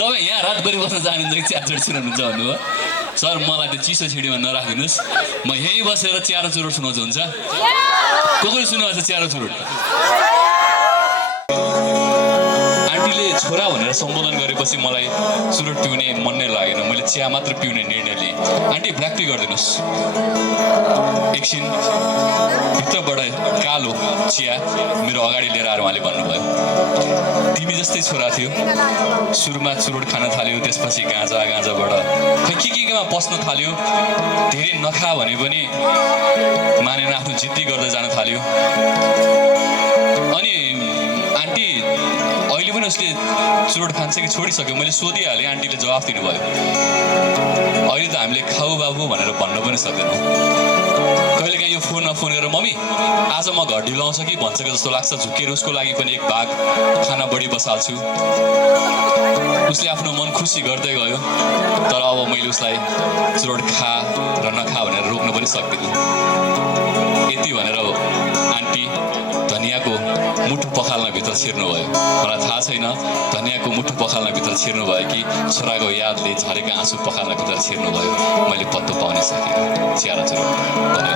तपाईँ यहाँ रातभरि बस्न चाहनुहुन्छ कि चिया चुरोट सुनाउनुहुन्छ भन्नुभयो सर मलाई त्यो चिसो छिडीमा नराखिदिनुहोस् म यहीँ बसेर चिया र चुरोट सुनाउँछु हुन्छ कसले सुन्नुभएको छ चिया र चुरोट आन्टीले छोरा भनेर सम्बोधन गरेपछि मलाई चुरोट पिउने मन नै लागेन मैले चिया मात्र पिउने निर्णय लिएँ आन्टी ब्ल्याक टी गरिदिनुहोस् एकछिन भित्रबाट कालो चिया मेरो अगाडि लिएर आएर उहाँले भन्नुभयो तिमी जस्तै छोरा थियो सुरुमा चुरोट खान थाल्यो त्यसपछि गाँजाबाट खै केमा पस्न थाल्यो धेरै नखा भने पनि मानेर आफ्नो जिद्दी गर्दै जान थाल्यो अनि आन्टी अहिले पनि उसले चुरोट खान्छ कि छोडिसक्यो मैले सोधिहालेँ आन्टीले जवाफ दिनुभयो अहिले त हामीले खाऊ बाबु भनेर भन्न पनि सक्दैनौँ कहिलेकाहीँ यो फोनमा फोन गरेर मम्मी आज म घर ढिलो आउँछ कि भन्छ कि जस्तो लाग्छ झुकेर उसको लागि पनि एक भाग खाना बढी बसाल्छु उसले आफ्नो मन खुसी गर्दै गयो तर अब मैले उसलाई चुरोट खा र नखा भनेर रोक्न पनि सक्दिनँ यति भनेर आन्टी धनियाँको मुठु पखाल्न भित्र छिर्नुभयो मलाई थाहा छैन धनियाँको मुठु पखाल्न भित्र छिर्नुभयो कि छोराको यादले झरेका आँसु पखाल्न भित्र छिर्नुभयो मैले पत्तो पाउन सकिनँ चिया र चुरोट